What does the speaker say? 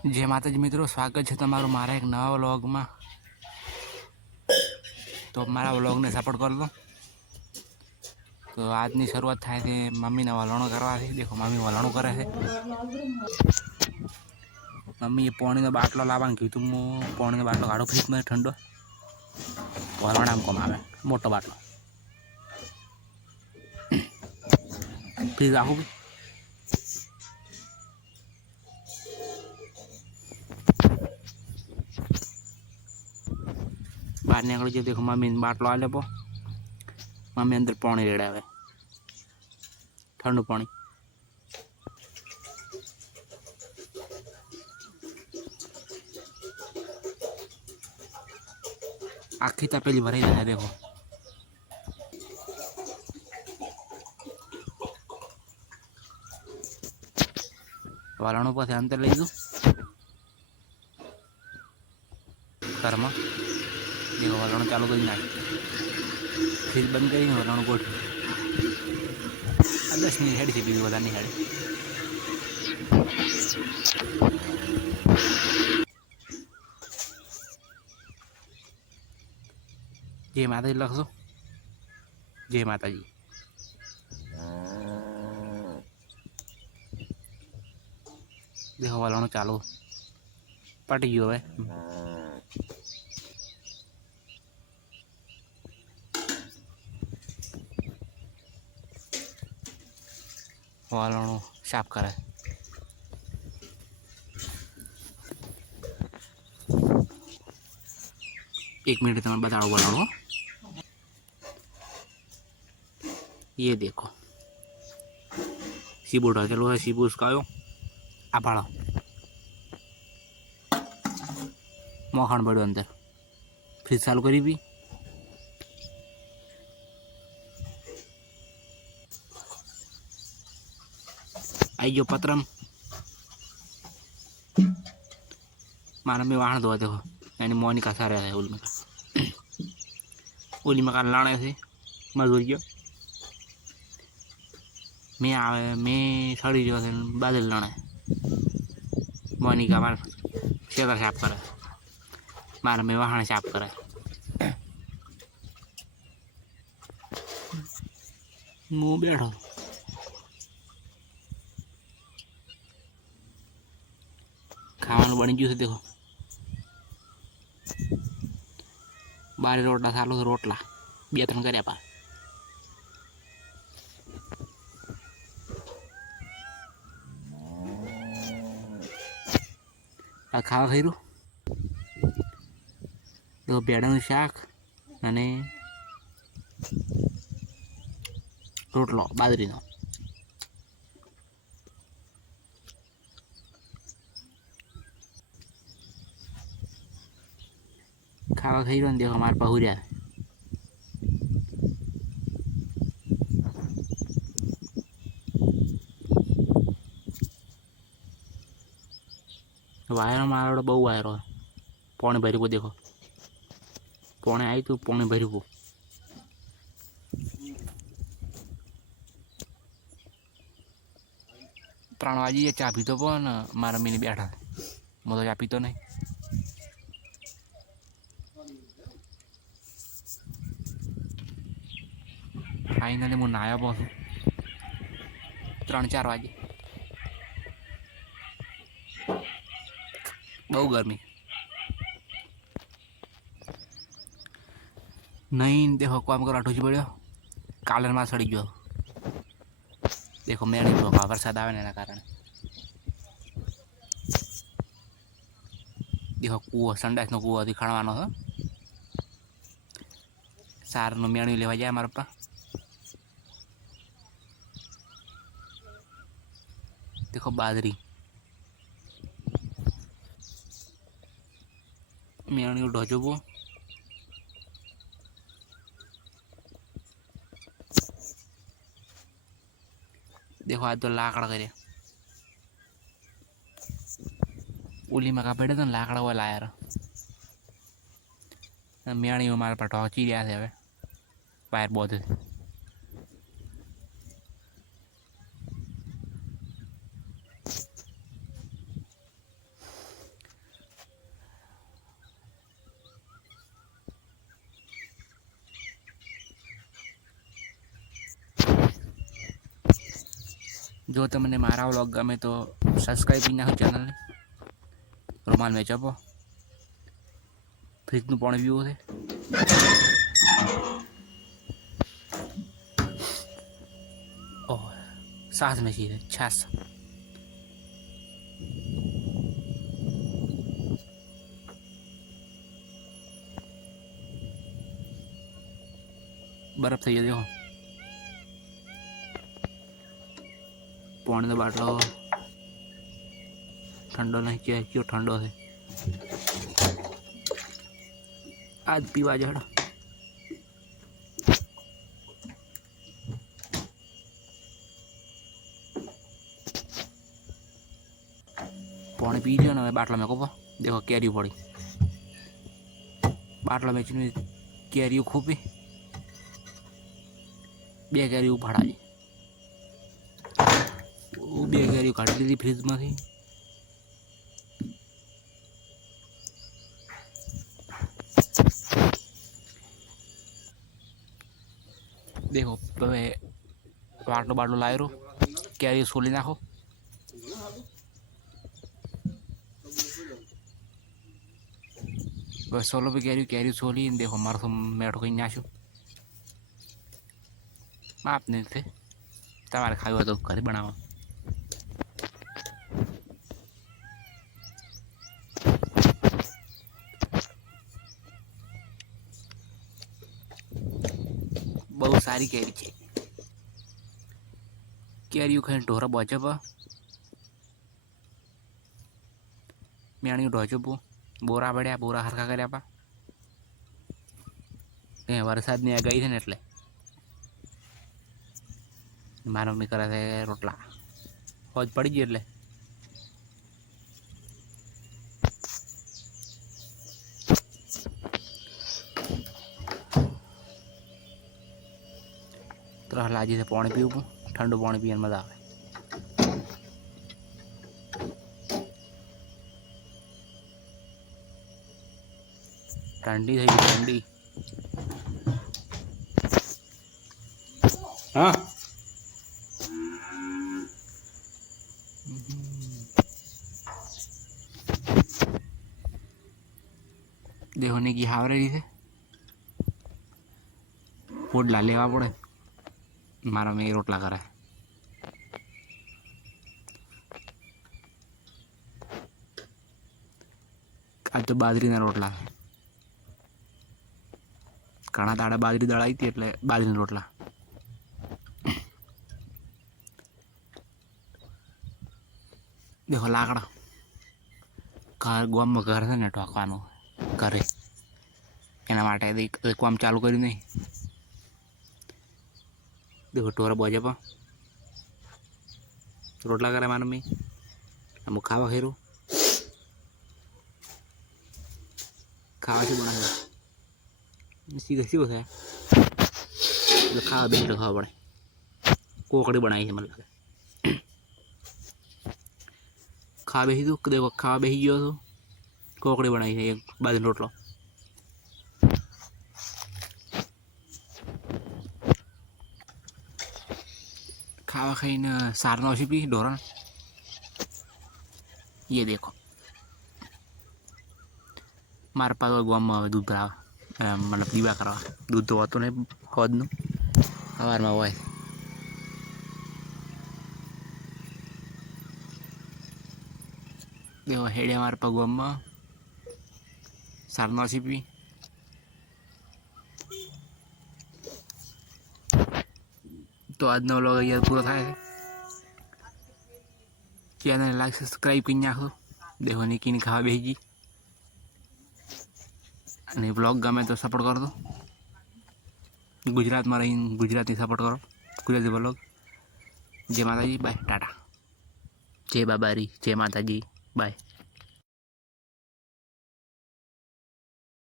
जय माताजी मित्रों, स्वागत है तमारू मारा एक नवा व्लॉग में। तो मारा व्लॉग ने सपोर्ट कर लो। तो आज की शुरुआत थाय थी मम्मी ने वलणो करवा थी। देखो मम्मी वलणो करे है। मम्मी ये पानी का बाटलो लावा कीधु हूँ। पानी का बाटलो काढ़ो फ्रीज में ठंडो वलणा में कम आवे मोटो बाटलो फ्रीज राखू भी। बाहर निकल जो देखो मम्मी ने बाटलो आ ले पो। मम्मी अंदर पानी रेड़ावे ठंडू पानी। आखी तपेली भराई है देखो। वलणों पास अंदर लई दू घर में। देखो वलणों चालू कर नाख फ्रीज बंद करी वलणों गोठ 10 मिनट हेड से बीजू बता नहीं हेड। जय माता जी लखो। जय माता जी। देखो वलणों चालू पट गयो है। वलणों साफ करे। एक मिनट तुम्हें बताओ वलणों। ये देखो सीबू ढकेलो है। सीबू उसका आयो आ पाड़ो मोखण पड़ो अंदर। फ्रीज चालू करी भी आई गयो पत्रम। मारा में वाहन धोआ देखो यानी मोनी का सारे है उली में का लाने से मजदूर गयो मैं आवे मैं सड़ी जो है बादल लाने मोनी का मार शेतर साफ करे। मारा में वाहन साफ करे। मुँह बैठो खावा बनी गयु। देखो बारे रोटला चालू रोटला 2-3 कर्या पा खावा खईरू। देखो बेड़ा शाक अने रोटलो बाजरी नो खावा खाई रो। देखो हमारे पहुरिया वायर मारो बहु वायर पानी भरी को। देखो पानी आई तो पानी भरी को 3 वाजी चा पीतो पण मारा मीने बैठा मैं तो चा पीतो नहीं। फाइनली मैं नाया बहुत 3-4 वाजे बहु गर्मी नहीं। देखो काम कर आठो पड़ो कालर में सड़ी गयो। देखो मेरे धोखा वरसाद आवे कारण। देखो कूओ संडास नो कूओ खणवानो है। सार नो मेणु लेवा जाए मारा पा। देखो बाजरी मेणु ढोजो वो देखो आज तो लाकड़ा करे उली में का पेड़े तो लाकड़ा वो लाया मेणी मारे पर टॉची रहा थे। हमें वायर बहुत जो तमने मारा व्लॉग गमे तो सब्सक्राइब भी नाखो चैनल ने। रुमाल में चपो फ्रिज पानी पीवो है। ओह सास में चीज छास बर्फ थी देखो पानी का बाटलो ठंडो नहीं चाहिए क्यों ठंडो है आज पीवा जड़ पानी पी लियो ना बाटला में को देखो कैरी पड़ी बाटला में कैरी खूबी बे कैरी उफाड़ा बे कैरी काढ़ी लीधी फ्रीज में थी। देखो बाटलो बाटलो लाए रो कैरी सोली नाखो बस सोलो पे कैरी सोली देखो मारो तो मेठो कहीं नाशो आप नहीं थे तमारे खाई तो घर बनावा बहुत सारी कैरी है कैरी खाई ढोरा बचब मेणी ढोचबू बोरा बढ़िया बोरा हरखा कर्या वरसाद नहीं आगाही है एटले मारा मम्मी करे रोटला होज पड़ी गई एटले तो लाजी से पानी पीवू ठंडू पानी पीने मजा आवे। ठंडी थी ठंडी हाँ देखो ने की हावरे रही थे पोडला लेवा पड़े मारा में रोटला करे आज तो बाजरी ना रोटला घना दाड़ा बाजरी दड़ाई थी एटले बाजरी रोटला देखो लाकड़ा घर गाम में घर ने ठोकवानुं घरे एना माटे काम चालू कर्युं नहीं। देखो टोरा बजे पर रोटला करे मानो मी अमुक खावा खेरू खावा से बना सीधा सीधो है तो खावा बेच तो खावा पड़े कोकड़ी बनाई है मतलब खा बेही तो देखो खावा बेही गयो तो कोकड़ी बनाई है एक बाजरी रोटलो खावा खाई न सार नौशी पी ढोरण ये देखो मार पास गाम में दूध भरावा मतलब पीवा करवा दूध तो होतो नहीं होदनु सवार में होय देखो हेड़े मार पा गाम में सार नौशी पी तो आज नो लोग ये पूरा था चैनल लाइक सब्सक्राइब कर नाखो देखो निकी खावा भेजी અને બ્લોગ ગમે તો સપોર્ટ કરો ગુજરાતમાં રહીને ગુજરાતી સપોર્ટ કરો ગુજરાતી બ્લોગ જય માતાજી બાય ટાટા જય બાબારી જય માતાજી બાય।